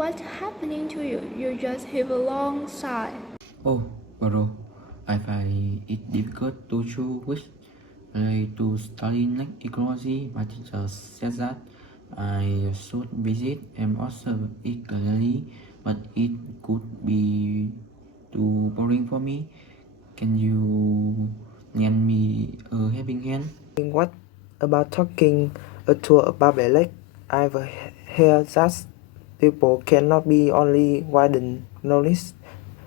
what's happening to you? You just heave a long sigh. Oh, bro, I find it difficult to choose which to study next ecology. My teacher said that I should visit and observe it clearly, but it could be too boring for me. Can you lend me a helping hand? What about talking a tour about Lake? I've heard that people cannot be only widen knowledge,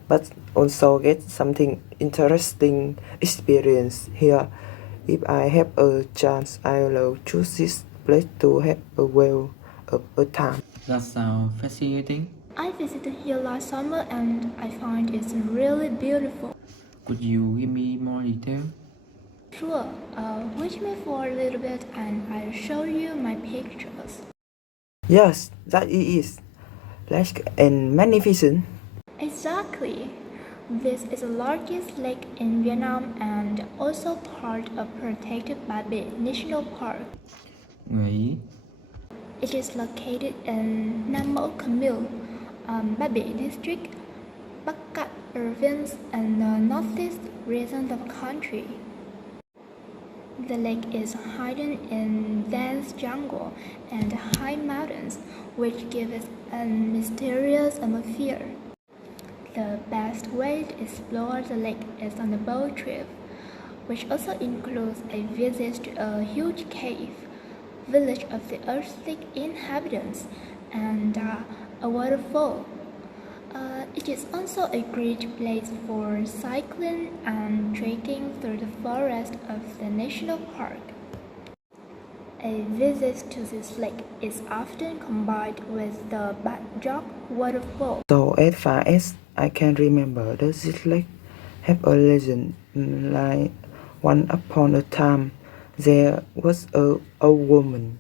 but also get something interesting experience here. If I have a chance, I will choose this place to have a well of a time. That sounds fascinating. I visited here last summer and I find it's really beautiful. Could you give me more detail? Sure, watch me for a little bit and I'll show you my pictures. Yes, that it is. Like and magnificent. Exactly. This is the largest lake in Vietnam and also part of protected Ba Bể National Park. Vậy, It is located in Nam Mẫu Commune, Ba Bể District, Bắc Cạn Province, in the northeast region of the country. The lake is hidden in dense jungle and high mountains, which give it a mysterious atmosphere. The best way to explore the lake is on a boat trip, which also includes a visit to a huge cave, village of the earthly inhabitants, and a waterfall. It is also a great place for cycling and trekking through the forest of the national park. A visit to this lake is often combined with the Bat Jog waterfall. So as far as I can remember, does this lake have a legend like once upon a time there was a woman.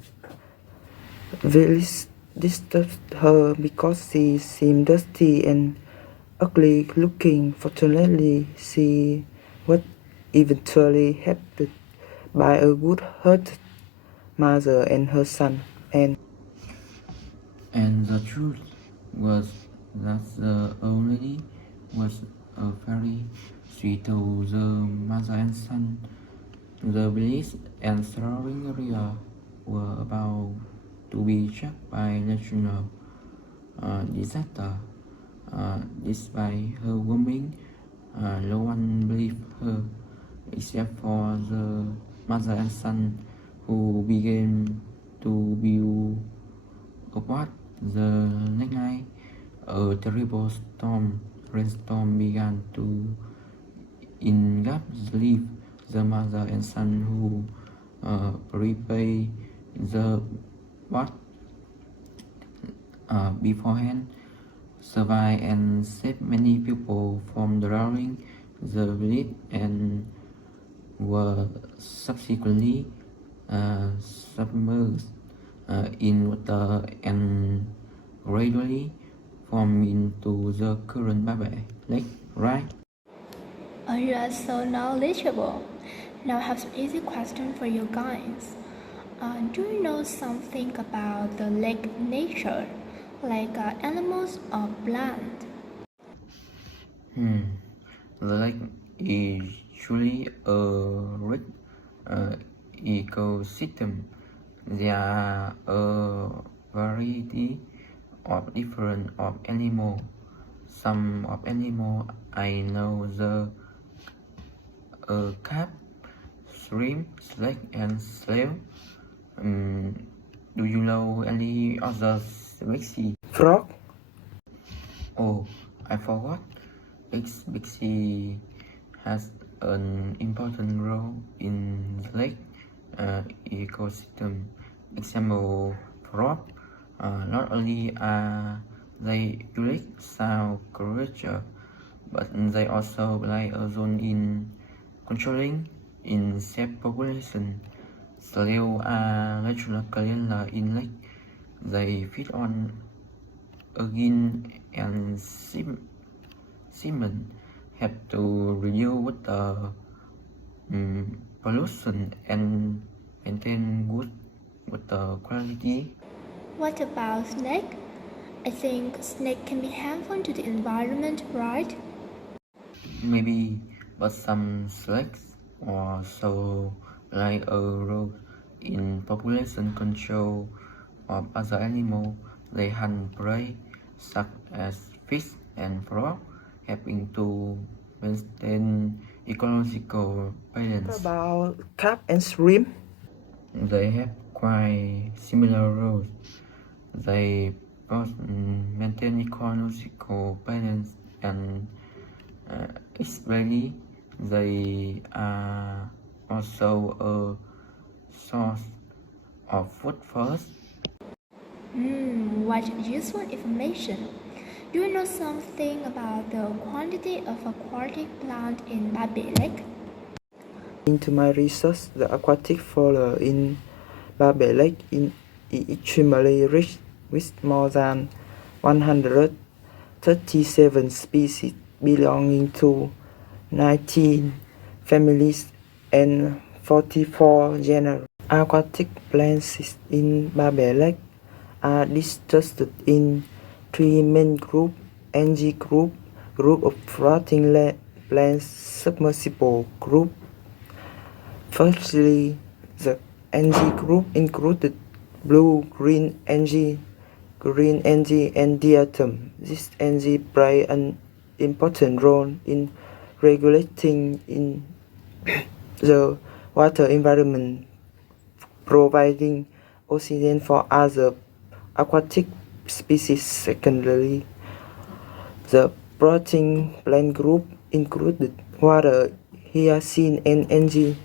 Willis disturbed her because she seemed dusty and ugly looking. Fortunately, she was eventually helped by a good-hearted mother and her son. and the truth was that the old lady was a very sweet to the mother and son. The village and surrounding area were about to be struck by natural disaster. Despite her warning, no one believed her except for the mother and son who began to build apart. The next night, a terrible rainstorm began to engulf the leaf. The mother and son who prepared the bath beforehand survived and saved many people from drowning. The village and were subsequently submerged in water and gradually formed into the current Ba Bể Lake, right? Oh, you are so knowledgeable. Now I have some easy question for you guys. Do you know something about the lake nature, like animals or plant? The lake is truly a rich ecosystem. There are a variety of different of animal. Some of animal I know the carp, shrimp, snake, and snail. Do you know any other species? Frog? Oh, I forgot. Bixby has an important role in the lake ecosystem. Example, crop. Not only are they unique sound creature, but they also play a role in controlling insect population. Snails are natural cleaner in lake. They feed on algae and semen, help to reduce water pollution and maintain good water quality. What about snake? I think snake can be harmful to the environment, right? Maybe, but some snakes also play a role in population control of other animals. They hunt prey, such as fish and frogs, helping to maintain ecological What balance. about carp and shrimp? They have quite similar roles. They both maintain ecological balance and especially they are also a source of food for us. What useful information. Do you know something about the quantity of aquatic plant in Babe Lake? Into my research, the aquatic flora in Babe Lake is extremely rich with more than 137 species belonging to 19 families and 44 genera. Aquatic plants in Babe Lake are distributed in three main groups: NG group, group of floating plants, submersible group. Firstly, the NG group included blue, green NG, and diatom. This NG play an important role in regulating in the water environment, providing oxygen for other aquatic species. Secondly, the protein plant group included water, hyacinth, and NG.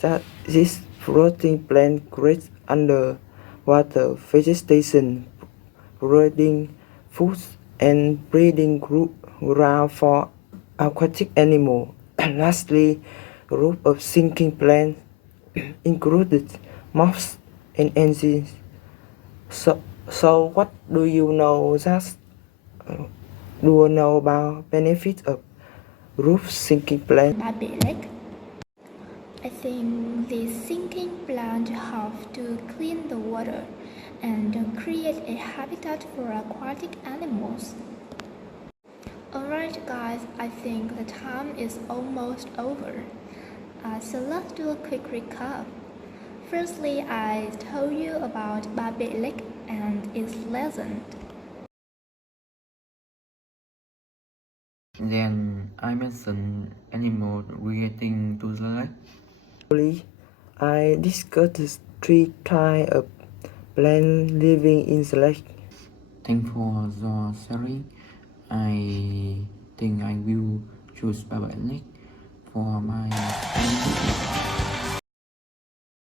That this floating plant grows under water vegetation, providing food and breeding ground for aquatic animals. And lastly, a group of sinking plants included moths and enzymes. So what do you know about benefits of roof sinking plants? Babe Lake? I think the sinking plant have to clean the water and create a habitat for aquatic animals. Alright guys, I think the time is almost over. So let's do a quick recap. Firstly, I told you about Babe Lake and its legend. Then I mentioned animals relating to the lake. Finally, I discussed three kinds of plants living in the lake. Thanks for the sharing. I think I will choose Baba Lake for my